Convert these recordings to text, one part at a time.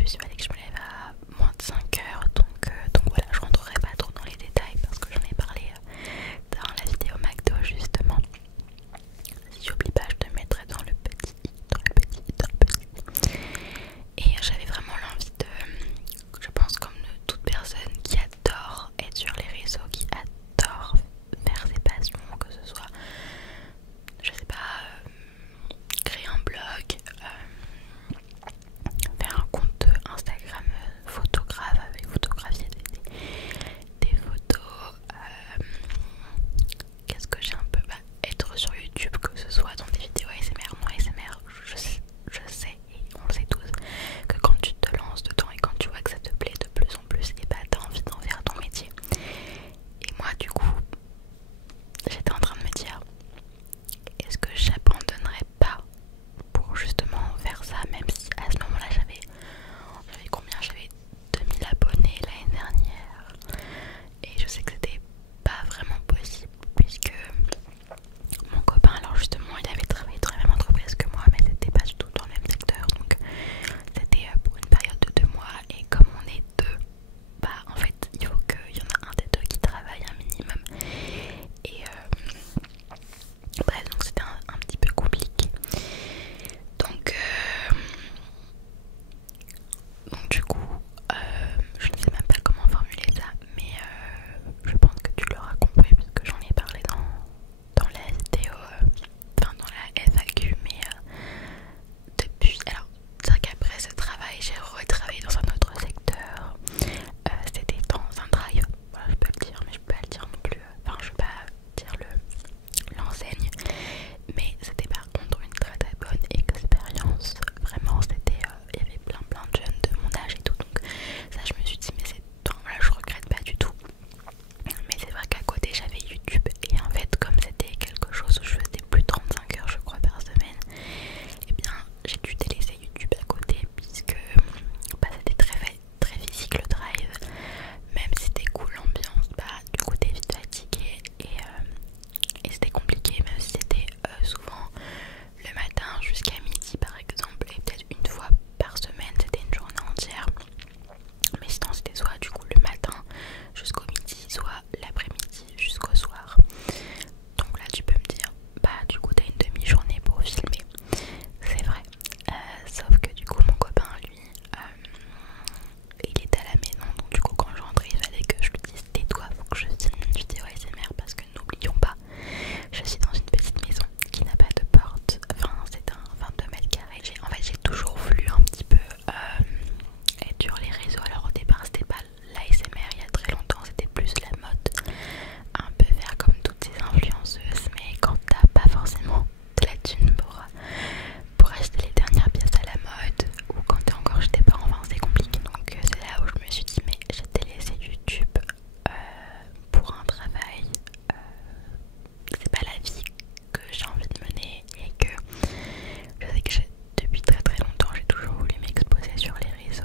plus il fallait que je me lève à moins de 5 heures, donc voilà, je rentrerai pas trop dans les détails parce que j'en ai parlé dans la vidéo McDo justement. Si j'oublie pas, je te mettrai dans le petit. Et j'avais vraiment l'envie de, je pense comme toute personne qui adore être sur les réseaux, qui adore faire ses passions, que ce soit, je sais pas, créer un blog, faire un compte Instagram photographe avec photographier des photos, qu'est-ce que j'ai un peu, être sur YouTube, que ce soit dans des vidéos ASMR, non ASMR, je sais et on le sait tous que quand tu te lances dedans et quand tu vois que ça te plaît de plus en plus, et bah t'as envie d'en faire ton métier. Et moi du coup j'étais en train de me dire, est-ce que j'abandonnerais pas pour justement faire ça, même si à ce moment là j'avais combien, j'avais 2000 abonnés l'année dernière et je sais que c'était pas vraiment possible puisque mon copain, alors justement il avait travaillé dans la même entreprise que moi mais c'était pas du tout dans le même secteur, donc c'était pour une période de 2 mois et comme on est deux, bah en fait il faut qu'il y en a un des deux qui travaille un minimum et bref, donc c'était un petit peu compliqué. Donc du coup, je ne sais même pas comment formuler ça, mais je pense que tu l'auras compris puisque j'en ai parlé dans la vidéo, enfin dans la FAQ, mais depuis, alors c'est vrai qu'après ce travail, j'ai retravaillé dans un autre secteur, c'était dans un drive, voilà je peux le dire, mais je peux pas le dire non plus, enfin je peux pas dire l'enseigne, mais c'était par contre une très très bonne expérience, vraiment c'était, il y avait plein de jeunes de mon âge et tout, donc ça je me suis dit mais c'est, enfin, voilà, je regrette pas du tout, mais c'est vrai qu'à côté j'avais YouTube et en fait comme c'était quelque chose où je faisais plus de 35 heures je crois par semaine, et bien j'ai dû délaisser YouTube à côté puisque c'était très physique le drive, même si c'était cool l'ambiance, du coup t'es vite fatigué et c'était compliqué, même si c'était souvent le matin jusqu'à midi par exemple, et peut-être une fois par semaine c'était une journée entière, mais sinon c'était soit du coup le matin jusqu'au midi, soit l'après-midi jusqu'au soir. Donc là tu peux me dire, du coup t'as une demi-journée pour filmer, c'est vrai, sauf que du coup mon copain lui, il était à la maison, donc du coup quand je rentrais il fallait que je lui dise tais-toi, faut que je filme une vidéo ASMR parce que n'oublions pas, je suis dans une petite maison qui n'a pas de porte, enfin c'est un 22 mètres carrés. En fait j'ai toujours voulu un petit peu être sur les réseaux, alors au départ c'était pas l'ASMR, il y a très longtemps c'était plus la mode, un peu faire comme toutes ces influenceuses, mais quand t'as pas forcément de la thune pour acheter les dernières pièces à la mode, ou quand t'es encore chez tes parents, enfin c'est compliqué, donc c'est là où je me suis dit mais j'ai délaissé YouTube pour un travail, c'est pas la vie que j'ai envie de mener et que je sais que depuis très très longtemps j'ai toujours voulu m'exposer sur les réseaux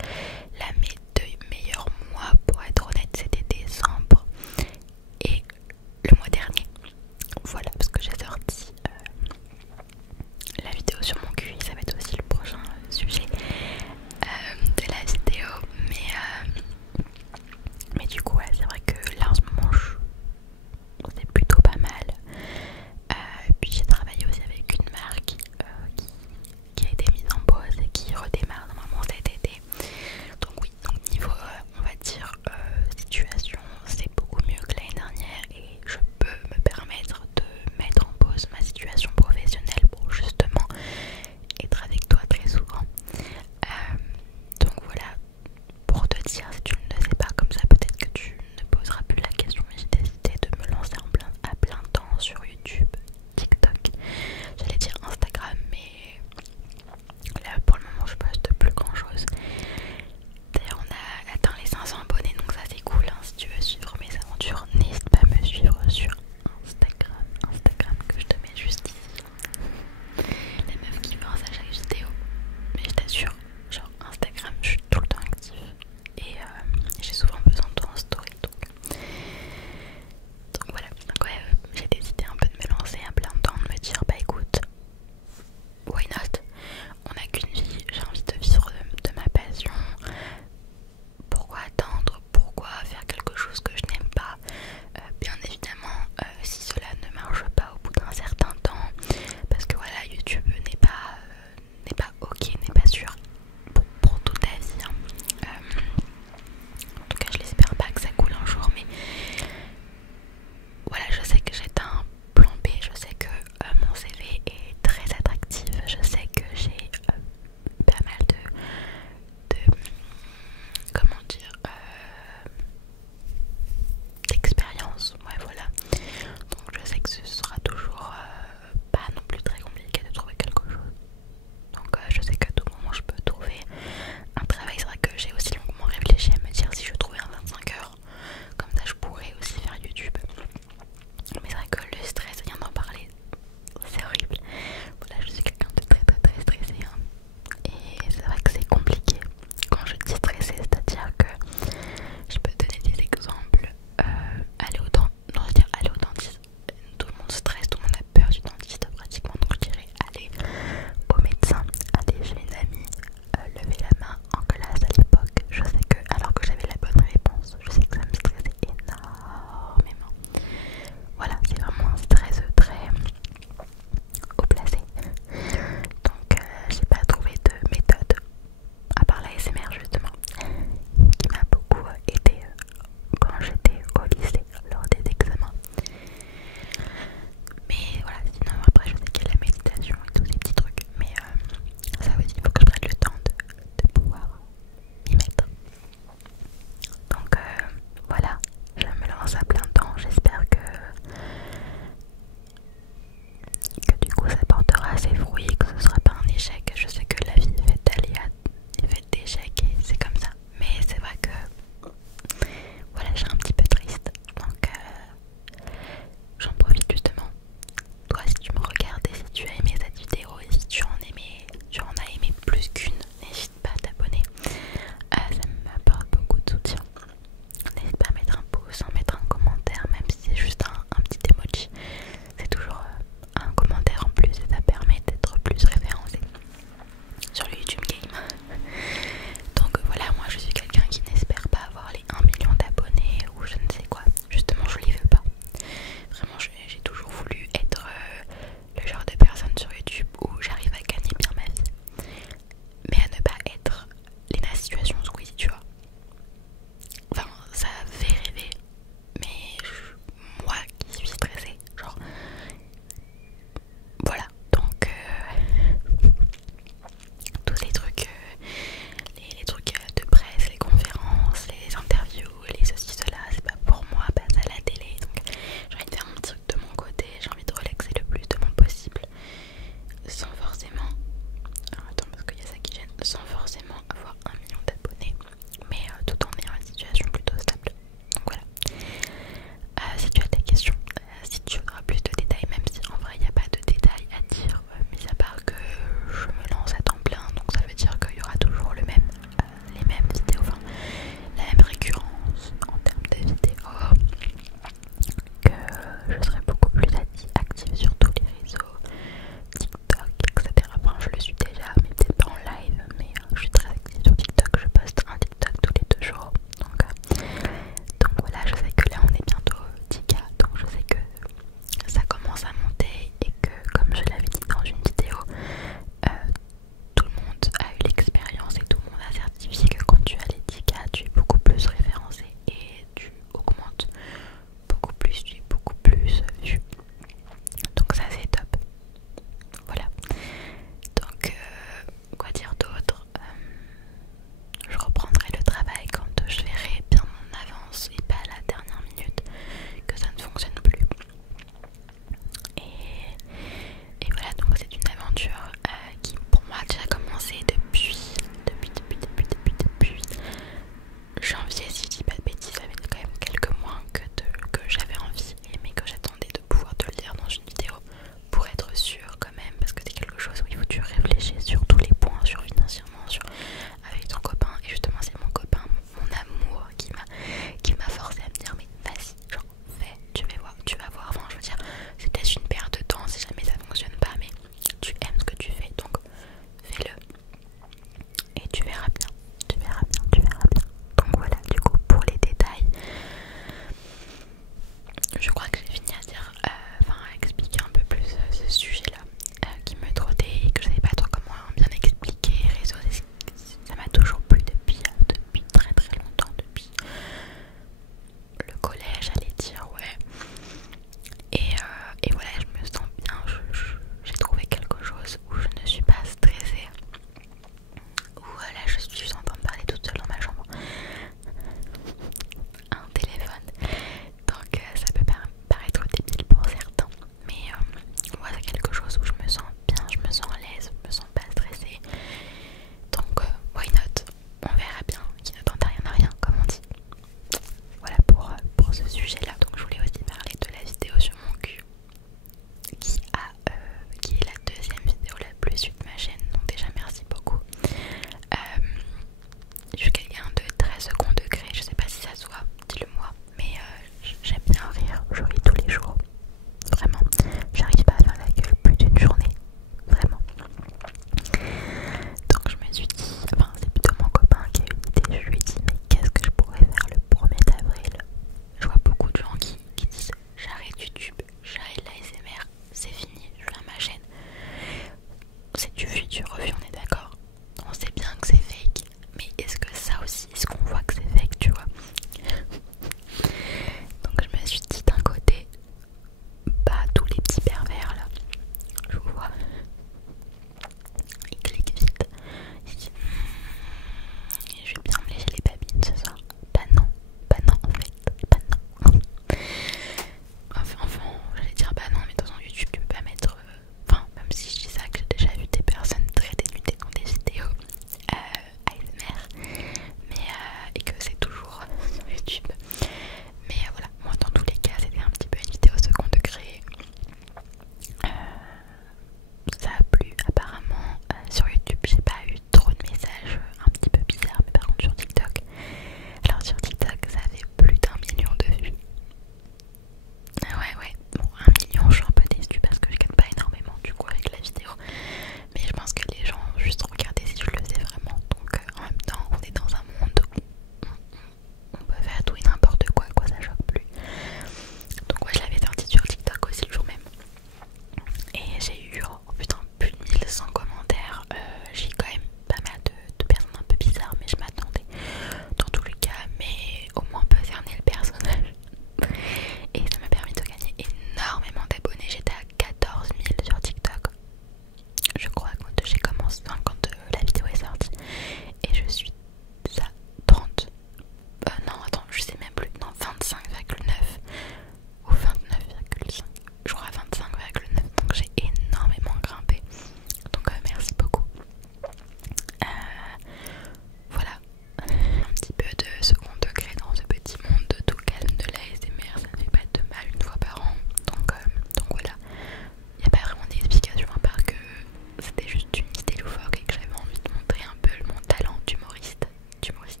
d'humoriste.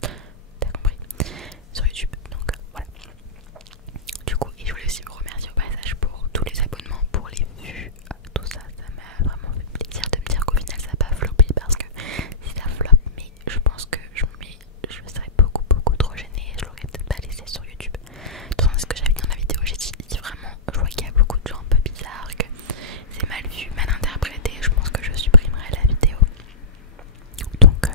T'as compris? Sur YouTube. Donc voilà. Du coup, et je voulais aussi vous remercier au passage pour tous les abonnements, pour les vues, tout ça. Ça m'a vraiment fait plaisir de me dire qu'au final ça n'a pas floppé, parce que si ça floppe, mais je pense que je serais beaucoup trop gênée et je l'aurais peut-être pas laissé sur YouTube. Dans ce que j'avais dit dans la vidéo, j'ai dit si vraiment je vois qu'il y a beaucoup de gens un peu bizarres, que c'est mal vu, mal interprété, je pense que je supprimerai la vidéo. Donc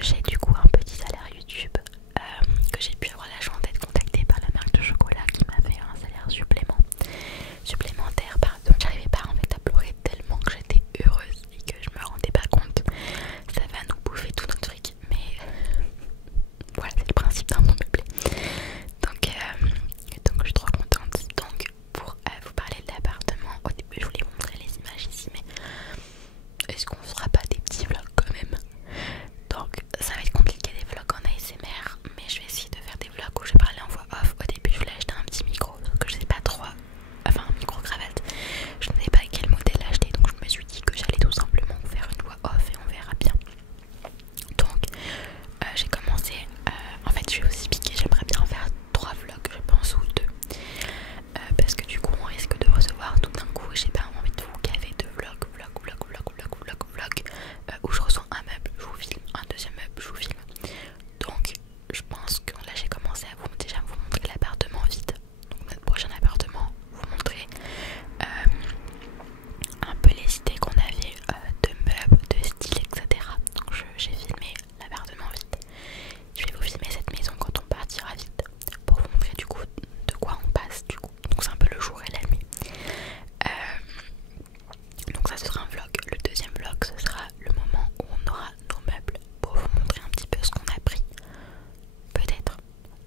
j'ai du coup un petit salaire YouTube, que j'ai pu avoir la chance d'être contactée par la marque de chocolat qui m'a fait un salaire supplémentaire, pardon. J'arrivais pas en fait à pleurer tellement que j'étais heureuse et que je me rendais pas compte. Ça va nous bouffer tout notre fric, mais voilà, c'est le principe d'un bon meublé. Donc je suis trop contente. Donc pour vous parler de l'appartement, au début je voulais vous montrer les images ici, mais est-ce qu'on fera pas des petits vlogs quand même? Donc ça va être compliqué des vlogs en ASMR, mais je vais essayer de faire des vlogs où je vais parler en voix off. Au début je voulais acheter un petit micro, que je sais pas trop, enfin un micro cravate, je ne sais pas quel modèle acheter, donc je me suis dit que j'allais tout simplement vous faire une voix off et on verra bien. Donc j'ai commencé, en fait je vais aussi piquer, j'aimerais bien faire 3 vlogs je pense, ou 2, parce que du coup on risque de recevoir tout d'un coup, j'ai pas envie de vous gaver de vlog, où je reçois un meuble, je vous filme, un deuxième meuble, je vous filme. Donc je pense que là j'ai commencé à déjà vous montrer l'appartement vide, donc notre prochain appartement, vous montrer un peu les idées qu'on avait de meubles, de style, etc. Donc j'ai filmé l'appartement vide. Je vais vous filmer cette maison quand on partira vite pour vous montrer du coup de quoi on passe du coup. Donc c'est un peu le jour et la nuit. Donc ça ce sera un vlog. Le deuxième vlog ce sera le moment où on aura nos meubles pour vous montrer un petit peu ce qu'on a pris. Peut-être,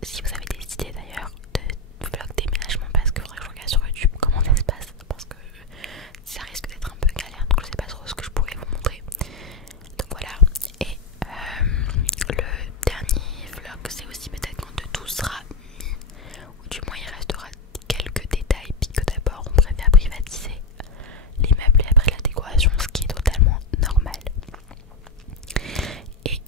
si vous avez des idées d'ailleurs de vlog déménagement, parce qu'il faudrait que je regarde sur YouTube comment ça se passe, parce que ça risque d'être un peu galère, donc je sais pas trop ce que je pourrais vous montrer. Donc voilà. Et le dernier vlog c'est aussi peut-être quand tout sera mis, ou du moins il restera quelques détails, puis que d'abord on préfère privatiser les meubles et après la décoration, ce qui est totalement normal. Et